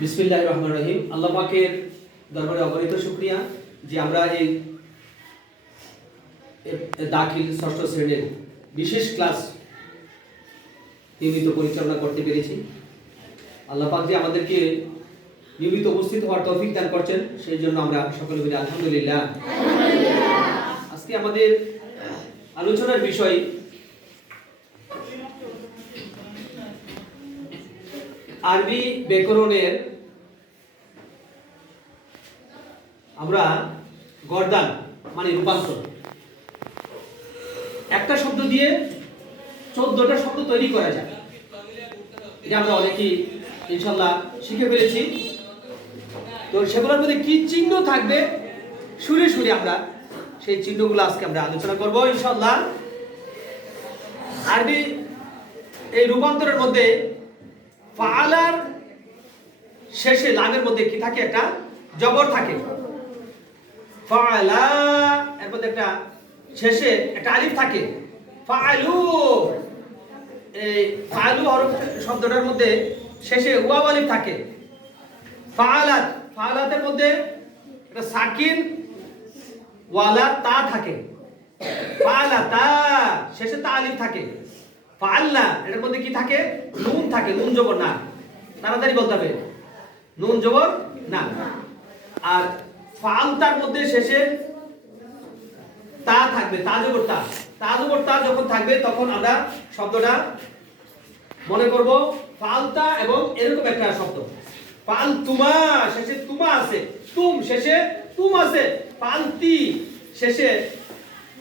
বিসমিল্লাহির রহমানির রহিম। আল্লাহ পাকের দরবারে অগণিত শুকরিয়া যে আমরা এই দাখিল ষষ্ঠ শ্রেণীর বিশেষ ক্লাস নিয়মিত পরিচালনা করতে পেরেছি। আল্লাহ পাক যে আমাদেরকে নিয়মিত উপস্থিত হওয়ার তৌফিক দান করছেন, সেই জন্য আমরা সকলে মিলে আলহামদুলিল্লাহ। আজকে আমাদের আলোচনার বিষয় আরবি ব্যাকরণের আমরা গর্দান মানে রূপান্তর। একটা শব্দ দিয়ে 14টা শব্দ তৈরি করা যায়, এটা আমরা অনেকেই ইনশাআল্লাহ শিখে ফেলেছি। তো সেগুলোর মধ্যে কি চিহ্ন থাকবে শুনে শুনে আমরা সেই চিহ্নগুলো আজকে আমরা আলোচনা করব ইনশাআল্লাহ। আরবি এই রূপান্তরের মধ্যে ফাআলার শেষে লামের মধ্যে কি থাকে? একটা জবর থাকে। ফাআলা এর মধ্যে একটা শেষে একটা আলিফ থাকে। ফাআলু, এই ফাআলু হরফ শব্দটার মধ্যে শেষে ওয়াও আলিফ থাকে। ফাআলাত, ফাআলাতের মধ্যে একটা সাকিন ওয়ালা তা থাকে। ফাআলাতা শেষে তা আলিফ থাকে। ফাআলনা এর মধ্যে কি থাকে? নুন থাকে, নুন জবর না। তাড়াতাড়ি বলতে হবে, নুন জবর না। আর ফাআলতার মধ্যে শেষে তা থাকবে, তা জবর তা। তা জবর তা যখন থাকবে তখন আমরা শব্দটা মনে করব ফাআলতা এবং এরকম একটা শব্দ। ফাআলতুমা শেষে তুমা আছে, তুম শেষে তুম আছে। ফাআলতি শেষে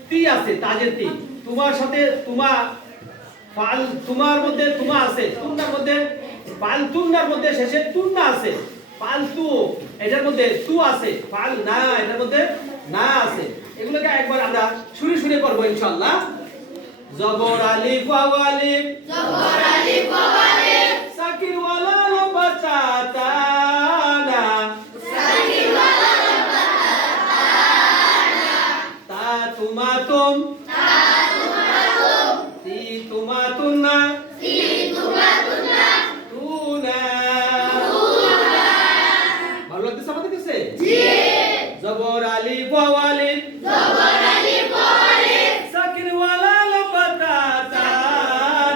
তি আছে, তাজের তি। তোমার সাথে তুমা, ফাল তোমার মধ্যে তুমা আছে, তুন্নার মধ্যে ফাল তুন্নার মধ্যে শেষে তুন্না আছে। ফালতু এটার মধ্যে তু আছে। ফাল না এটার মধ্যে না আছে। এগুলোকে একবার আমরা শুনে শুনে করব ইনশাআল্লাহ। জবর আলিফ ওয়া আলিফ, জবর আলিফ ওয়া আলিফ, সাকিন ওয়া লাম বাতাতা না, সাকিন ওয়া লাম বাতাতা না, তা তুমা তুম, তা তুমা তুম, তি তুমা তুন্না, তি তুমা তুন্না, তুনা তুনা। ভালো লাগতেছে আমাদের কাছে? জি। জবর আলিফ ওয়া আলিফ, জবর আলিফ ওয়া আলিফ, সাকিন ওয়া লাম বাতাতা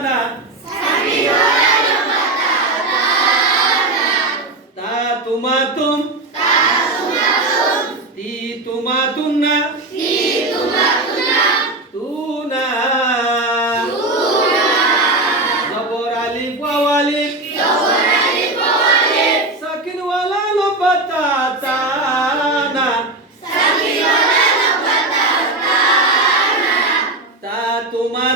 না, সাকিন ওয়া লাম বাতাতা না, তা তুমা তুম, তা তুমা তুম, তি তুমা তুন্না, তি তুমা তুন্না, তুনা তুনা। জবর আলিফ ওয়া আলিফ, জবর আলিফ ওয়া আলিফ, সাকিন ওয়া লাম বাতাতা না, সাকিন ওয়া লাম বাতাতা না, তা তুমা